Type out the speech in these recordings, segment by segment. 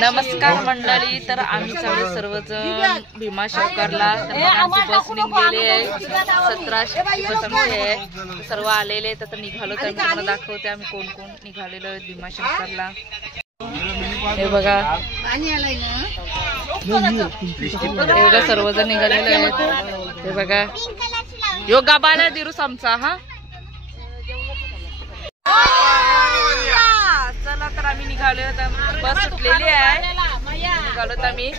नमस्कार मंडळी, तर आम्ही चालू सर्वजण भीमाशंकरला. तर आमची बस निघलेली आहे, 1700 बस आमची आहे. सर्व आलेले आहेत. तर निघालो तर तुम्हाला दाखवते आम्ही कोण कोण निघालेलो आहे भीमाशंकरला. हे बघा, हे बघा सर्वजण निघालेले आहेत. हे बघा, यो गाबाला दिरूस आमचा. हा चला, तर आम्ही निघालो. बस सुटलेली आहे, निघालो तर आम्ही.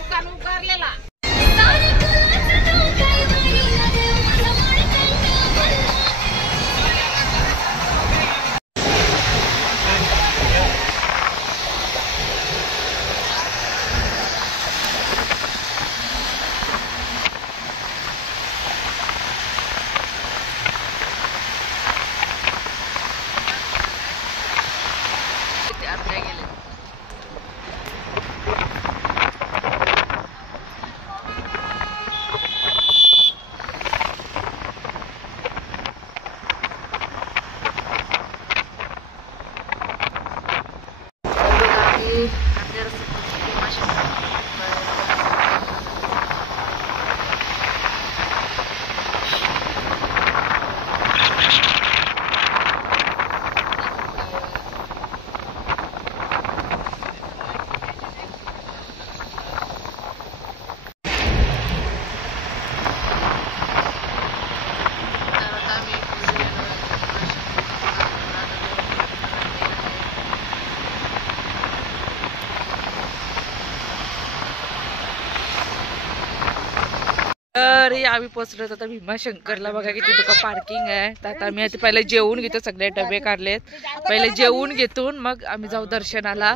तर आम्ही पोहोचलो आता भीमाशंकरला. बघा किती तुका पार्किंग आहे. तर आता आम्ही आता पहिले जेवून घेतो, सगळे डबे काढलेत. पहिले जेवून घेतून मग आम्ही जाऊ दर्शनाला.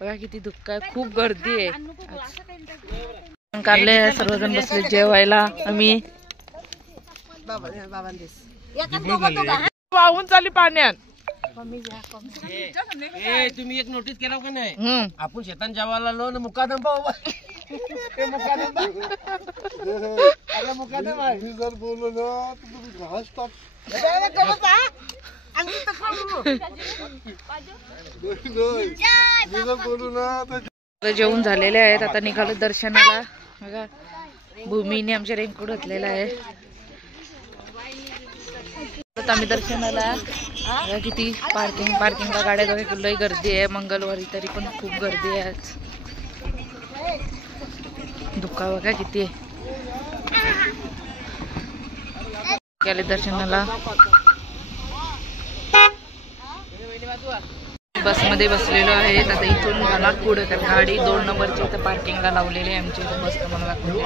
बघा किती दुःख आहे, खूप गर्दी आहे. काढले सर्वजण बसले जेवायला. आम्ही वाहून चालली पाण्यात. तुम्ही एक नोटीस केला का नाही, आपण शेतात जेवायला आलो ना मुकादम पाहू. बोललो ना तुम्ही घास टाक. बोलू ना. जेवण झालेले आहेत, आता निघालो दर्शनाला. बघा भूमीने आमच्या रेनकोट घातलेला आहे. आता आम्ही दर्शनाला. किती पार्किंगला गाड्या बघा, लई गर्दी आहे. मंगळवारी तरी पण खूप गर्दी आहे. धुका बघा किती आहे. गेले दर्शनाला. बसमध्ये बसलेलो आहे. आता इथून मला पुढे गाडी 2 नंबरची इथं पार्किंगला लावलेली आहे आमची. बस मला दाखवली.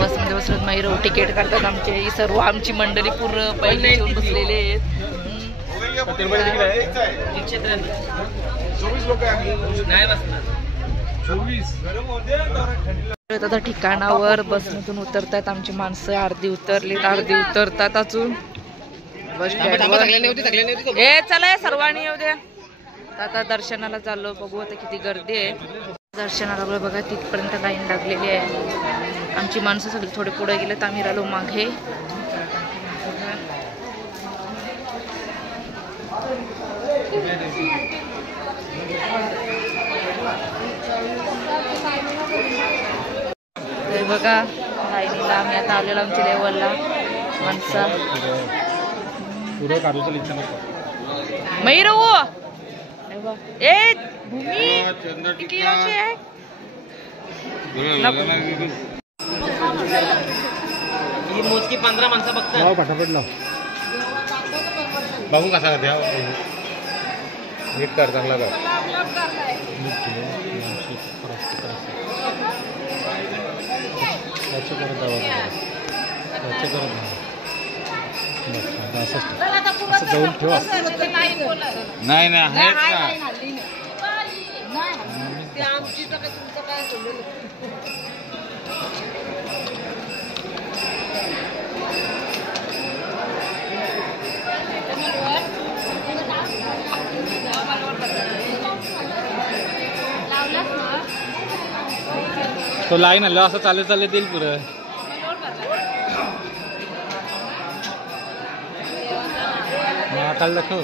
बसमध्ये बसलो मैरो तिकीट काढतात आमचे. ही सर्व आमची मंडळी पूर्ण पहिले येऊन बसलेले आहेत. आता ठिकाणावर बसमधून उतरतात आमची माणसं. अर्धी उतरलीत, अर्धी उतरतात अजून बस स्टँडवर. ए चला सर्वांनी येऊ द्या. आता दर्शनाला चाललो. बघू आता किती गर्दी आहे दर्शनाला. बघा तिथपर्यंत लाईन लागलेली आहे. आमची माणसं सगळी थोडे पुढे गेले तर आम्ही राहिलो मागे. बघा लाईनीला आम्ही आता आलेलो आमच्या लेवलला. माणसा मैरो ए भूमी किती आहे. ही मोजकी 15 माणसं बघतात. फटाफट लाव. बघू कसा द्या नीट कर, चांगला कर. जाऊन ठेवा. नाही तो लाईन आलो असं चालत चालत येईल पुरं. महाकाल दाखव.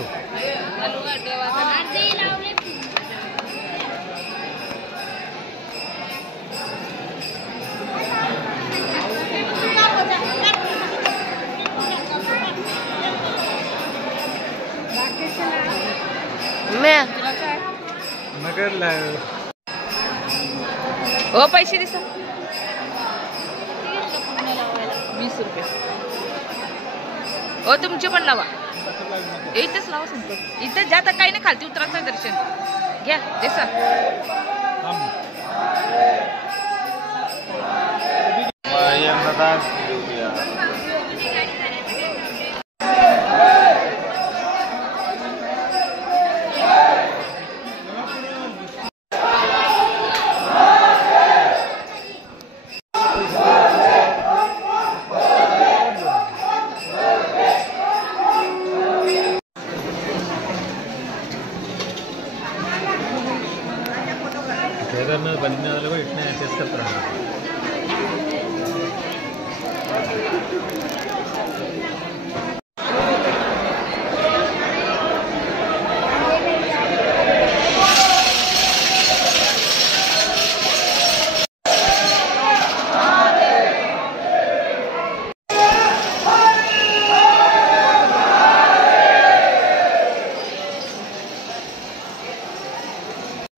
हो पैसे दिसा 20 रुपये. हो तुमचे पण लावा. इथेच लावा संपत. इथे जाता काही नाही, खालती उतरायचं दर्शन घ्या दिसा.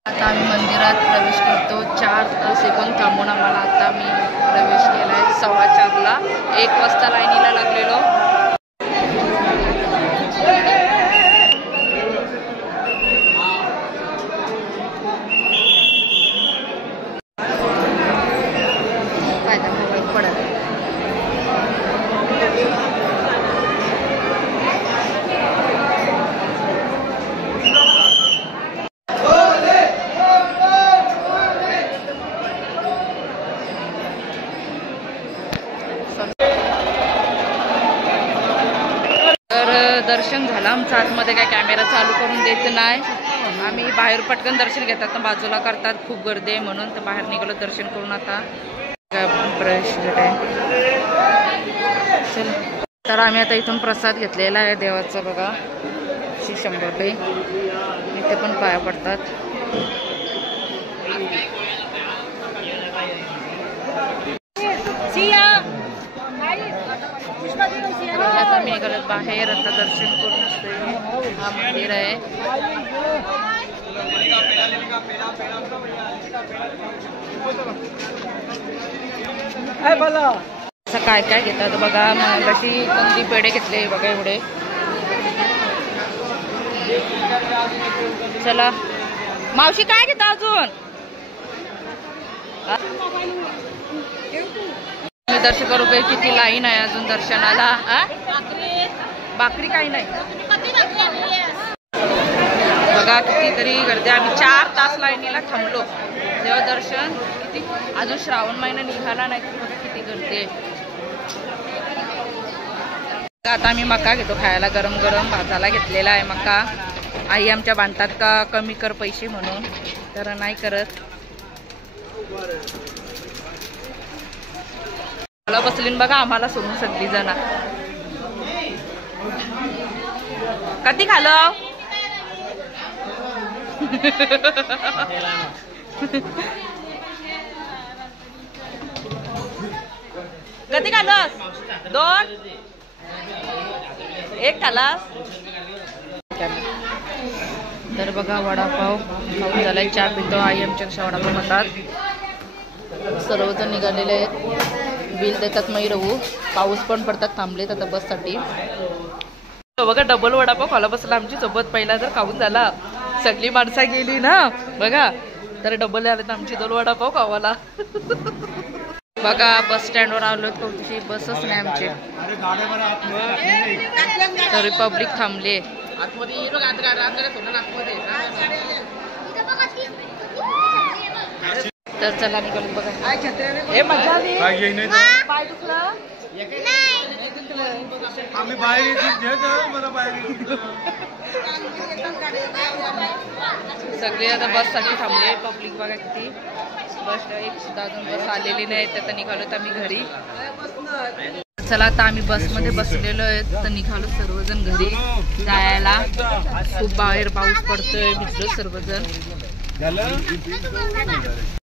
आता आम्ही मंदिरात प्रवेश करतो. 4 सेकंद थांबून आम्हाला आता मी प्रवेश केलाय. 4:15ला 1 वाजता लाईनीला लागलेलो. फायदा मोबाईल पडत दर्शन झालं आमचं. आतमध्ये काय कॅमेरा चालू करून द्यायचं नाही. आम्ही बाहेर पटकन दर्शन घेतात तर बाजूला करतात, खूप गर्दी आहे म्हणून. तर बाहेर निघालो दर्शन करून. आता प्रवेश आहे. चल तर आम्ही आता इथून प्रसाद घेतलेला आहे देवाचा बघा. 100 रुपये इथे पण पाया पडतात. आता मी गलत बाहेर आता दर्शन करून असते. हा मंदिर आहे. असं काय काय घेतात बघा. मगाशी कंदी पेढे घेतले बघा एवढे. चला मावशी काय घेता अजून. दर्शन करू काही किती लाईन आहे अजून दर्शनाला. भाकरी काही नाही बघा कितीतरी गर्दी. आम्ही 4 तास लाईनीला थांबलो तेव्हा दर्शन. किती अजून श्रावण महिना निघाला नाही तर बघा किती गर्दी आहे. आता आम्ही मका घेतो खायला. गरम गरम भाजाला घेतलेला आहे मका. आई आमच्या बांधतात का कमी कर पैसे म्हणून, तर नाही करत. बसलीन बघा आम्हाला सोडून सगळी जण. कधी खालो कधी खालास. 2 1 खालास. तर बघा वडापाव खाऊन झालाय. चहा पितो. आई आमच्या कशा वडापाव खातात. सर्वजण निघालेले आहेत. बिल देतात मै रहू. पाऊस पण पडतात. थांबलेत आता बससाठी. बघा डबल वडापाव खाला बसला आमची सोबत. पहिला जर खाऊन झाला सगळी माणसं गेली ना बघा तर डबल आले तर आमची 2 वडापाव खावाला. बघा बस स्टँडवर आलो. कोणती बसच नाही आमची. तर रिपब्लिक थांबले. तर चला निघालो बघा. हे मजा आली. पाय दुखलं आम्ही बाहेर सगळे आता बस साठी थांबले. पब्लिक बघा किती. बस एक सुद्धा अजून बस आलेली नाही. तर निघालो तर आम्ही घरी. चला आता आम्ही बसमध्ये बसलेलो आहे. तर निघालो सर्वजण घरी जायला. खूप बाहेर पाऊस पडतोय. भिजलो सर्वजण.